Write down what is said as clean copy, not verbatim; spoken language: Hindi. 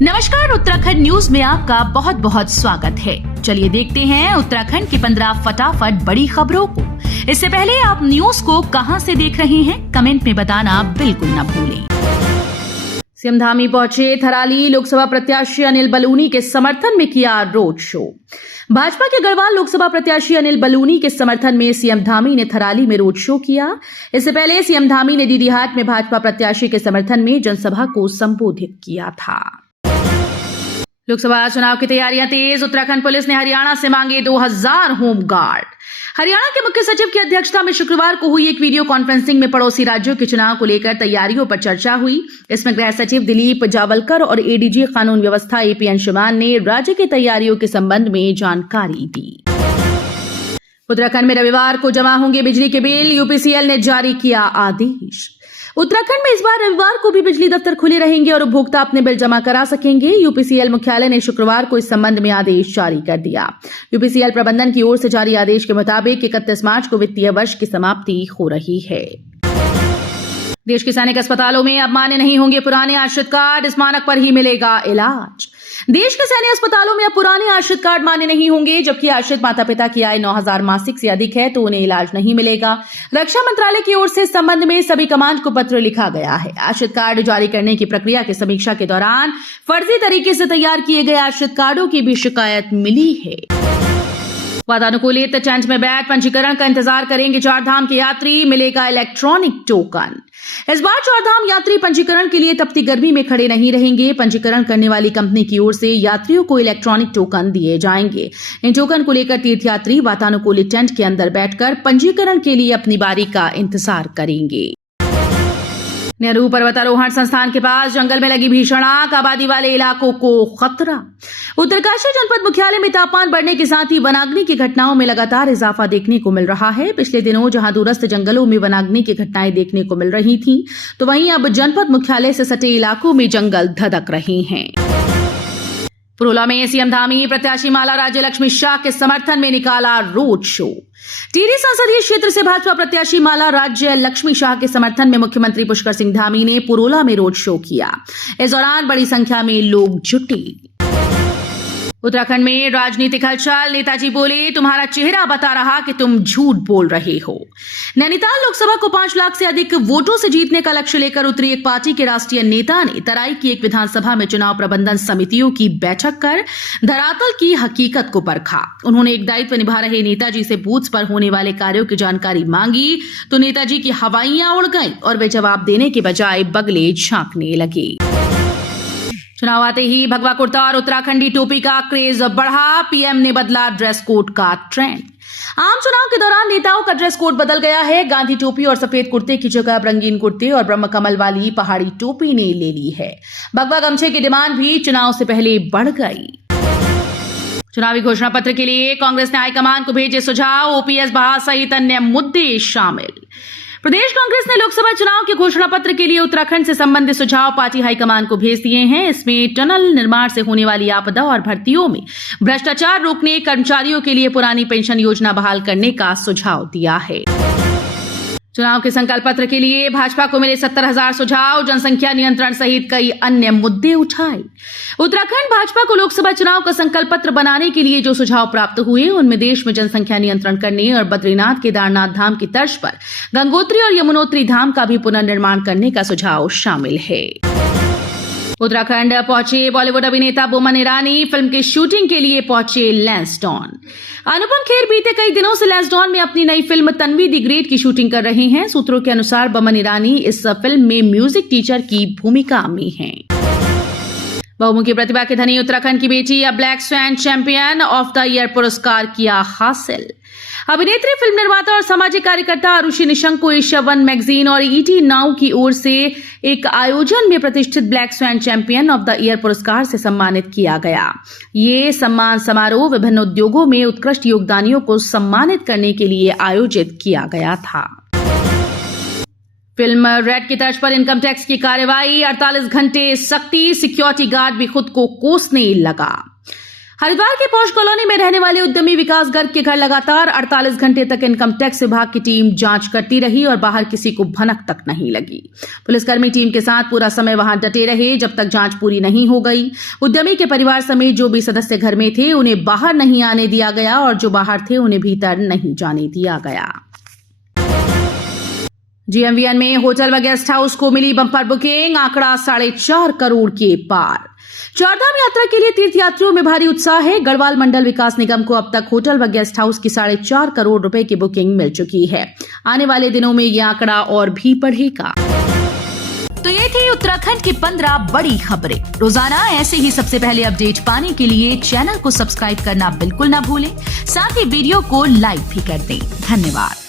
नमस्कार, उत्तराखंड न्यूज में आपका बहुत बहुत स्वागत है। चलिए देखते हैं उत्तराखंड की 15 फटाफट बड़ी खबरों को। इससे पहले आप न्यूज को कहां से देख रहे हैं, कमेंट में बताना बिल्कुल न भूलें। सीएम धामी पहुंचे, थराली लोकसभा प्रत्याशी अनिल बलूनी के समर्थन में किया रोड शो। भाजपा के गढ़वाल लोकसभा प्रत्याशी अनिल बलूनी के समर्थन में सीएम धामी ने थराली में रोड शो किया। इससे पहले सीएम धामी ने दीदीहाट में भाजपा प्रत्याशी के समर्थन में जनसभा को संबोधित किया था। लोकसभा चुनाव की तैयारियां तेज, उत्तराखंड पुलिस ने हरियाणा से मांगे 2000 होमगार्ड। हरियाणा के मुख्य सचिव की अध्यक्षता में शुक्रवार को हुई एक वीडियो कॉन्फ्रेंसिंग में पड़ोसी राज्यों के चुनाव को लेकर तैयारियों पर चर्चा हुई। इसमें गृह सचिव दिलीप जावलकर और एडीजी कानून व्यवस्था एपी अंशुमान ने राज्य की तैयारियों के संबंध में जानकारी दी। उत्तराखंड में रविवार को जमा होंगे बिजली के बिल, यूपीसीएल ने जारी किया आदेश। उत्तराखंड में इस बार रविवार को भी बिजली दफ्तर खुले रहेंगे और उपभोक्ता अपने बिल जमा करा सकेंगे। यूपीसीएल मुख्यालय ने शुक्रवार को इस संबंध में आदेश जारी कर दिया। यूपीसीएल प्रबंधन की ओर से जारी आदेश के मुताबिक 31 मार्च को वित्तीय वर्ष की समाप्ति हो रही है। देश के सैनिक अस्पतालों में अब मान्य नहीं होंगे पुराने आश्रित कार्ड, इस मानक पर ही मिलेगा इलाज। देश के सैन्य अस्पतालों में अब पुराने आश्रित कार्ड मान्य नहीं होंगे, जबकि आश्रित माता पिता की आय 9000 मासिक से अधिक है तो उन्हें इलाज नहीं मिलेगा। रक्षा मंत्रालय की ओर से इस संबंध में सभी कमांड को पत्र लिखा गया है। आश्रित कार्ड जारी करने की प्रक्रिया की समीक्षा के दौरान फर्जी तरीके से तैयार किए गए आश्रित कार्डों की भी शिकायत मिली है। वातानुकूलित टेंट में बैठ पंजीकरण का इंतजार करेंगे चारधाम के यात्री, मिलेगा इलेक्ट्रॉनिक टोकन। इस बार चारधाम यात्री पंजीकरण के लिए तपती गर्मी में खड़े नहीं रहेंगे। पंजीकरण करने वाली कंपनी की ओर से यात्रियों को इलेक्ट्रॉनिक टोकन दिए जाएंगे। इन टोकन को लेकर तीर्थयात्री वातानुकूलित टेंट के अंदर बैठकर पंजीकरण के लिए अपनी बारी का इंतजार करेंगे। नेहरू पर्वतारोहण संस्थान के पास जंगल में लगी भीषण आग, आबादी वाले इलाकों को खतरा। उत्तरकाशी जनपद मुख्यालय में तापमान बढ़ने के साथ ही वनाग्नि की घटनाओं में लगातार इजाफा देखने को मिल रहा है। पिछले दिनों जहां दूरस्थ जंगलों में वनाग्नि की घटनाएं देखने को मिल रही थीं, तो वहीं अब जनपद मुख्यालय से सटे इलाकों में जंगल धधक रहे हैं। पुरोला में सीएम धामी प्रत्याशी माला राज्य लक्ष्मी शाह के समर्थन में निकाला रोड शो। टिहरी संसदीय क्षेत्र से भाजपा प्रत्याशी माला राज्य लक्ष्मी शाह के समर्थन में मुख्यमंत्री पुष्कर सिंह धामी ने पुरोला में रोड शो किया। इस दौरान बड़ी संख्या में लोग जुटे। उत्तराखंड में राजनीतिक हलचल, नेताजी बोले तुम्हारा चेहरा बता रहा कि तुम झूठ बोल रहे हो। नैनीताल लोकसभा को 5 लाख से अधिक वोटों से जीतने का लक्ष्य लेकर उतरी एक पार्टी के राष्ट्रीय नेता ने तराई की एक विधानसभा में चुनाव प्रबंधन समितियों की बैठक कर धरातल की हकीकत को परखा। उन्होंने एक दायित्व निभा रहे नेताजी से बूथ पर होने वाले कार्यों की जानकारी मांगी तो नेताजी की हवाइयां उड़ गईं और वे जवाब देने के बजाय बगले झांकने लगे। चुनाव आते ही भगवा कुर्ता और उत्तराखंडी टोपी का क्रेज बढ़ा, पीएम ने बदला ड्रेस कोड का ट्रेंड। आम चुनाव के दौरान नेताओं का ड्रेस कोड बदल गया है। गांधी टोपी और सफेद कुर्ते की जगह रंगीन कुर्ते और ब्रह्म कमल वाली पहाड़ी टोपी ने ले ली है। भगवा गमछे की डिमांड भी चुनाव से पहले बढ़ गई। चुनावी घोषणा पत्र के लिए कांग्रेस ने हाईकमान को भेजे सुझाव, ओपीएस बहाल सहित अन्य मुद्दे शामिल। प्रदेश कांग्रेस ने लोकसभा चुनाव के घोषणा पत्र के लिए उत्तराखंड से संबंधित सुझाव पार्टी हाईकमान को भेज दिए हैं। इसमें टनल निर्माण से होने वाली आपदा और भर्तियों में भ्रष्टाचार रोकने, कर्मचारियों के लिए पुरानी पेंशन योजना बहाल करने का सुझाव दिया है। चुनाव के संकल्प पत्र के लिए भाजपा को मिले 70,000 सुझाव, जनसंख्या नियंत्रण सहित कई अन्य मुद्दे उठाए। उत्तराखंड भाजपा को लोकसभा चुनाव का संकल्प पत्र बनाने के लिए जो सुझाव प्राप्त हुए उनमें देश में जनसंख्या नियंत्रण करने और बद्रीनाथ केदारनाथ धाम की तर्ज पर गंगोत्री और यमुनोत्री धाम का भी पुनर्निर्माण करने का सुझाव शामिल है। उत्तराखंड पहुंचे बॉलीवुड अभिनेता बोमन ईरानी, फिल्म की शूटिंग के लिए पहुंचे लैंसडॉन। अनुपम खेर बीते कई दिनों से लैंसडॉन में अपनी नई फिल्म तन्वी द ग्रेट की शूटिंग कर रहे हैं। सूत्रों के अनुसार बोमन ईरानी इस फिल्म में म्यूजिक टीचर की भूमिका में हैं। बहुमुखी प्रतिभा के धनी उत्तराखंड की बेटी अब black swan champion of the year पुरस्कार किया हासिल। अभिनेत्री, फिल्म निर्माता और सामाजिक कार्यकर्ता आरुषि निशंक को एशिया वन मैगजीन और ईटी नाउ की ओर से एक आयोजन में प्रतिष्ठित black swan champion of the year पुरस्कार से सम्मानित किया गया। ये सम्मान समारोह विभिन्न उद्योगों में उत्कृष्ट योगदानियों को सम्मानित करने के लिए आयोजित किया गया था। फिल्म रेड की तर्ज पर इनकम टैक्स की कार्रवाई, 48 घंटे सख्ती, सिक्योरिटी गार्ड भी खुद को कोसने लगा। हरिद्वार के पॉश कॉलोनी में रहने वाले उद्यमी विकास गर्ग के घर लगातार 48 घंटे तक इनकम टैक्स विभाग की टीम जांच करती रही और बाहर किसी को भनक तक नहीं लगी। पुलिसकर्मी टीम के साथ पूरा समय वहां डटे रहे जब तक जांच पूरी नहीं हो गई। उद्यमी के परिवार समेत जो भी सदस्य घर में थे उन्हें बाहर नहीं आने दिया गया और जो बाहर थे उन्हें भीतर नहीं जाने दिया गया। GMVN में होटल व गेस्ट हाउस को मिली बम्पर बुकिंग, आंकड़ा 4.5 करोड़ के पार। चारधाम यात्रा के लिए तीर्थयात्रियों में भारी उत्साह है। गढ़वाल मंडल विकास निगम को अब तक होटल व गेस्ट हाउस की 4.5 करोड़ रुपए की बुकिंग मिल चुकी है। आने वाले दिनों में यह आंकड़ा और भी बढ़ेगा। तो ये थी उत्तराखंड की 15 बड़ी खबरें। रोजाना ऐसे ही सबसे पहले अपडेट पाने के लिए चैनल को सब्सक्राइब करना बिल्कुल ना भूलें। साथ ही वीडियो को लाइक भी कर दें। धन्यवाद।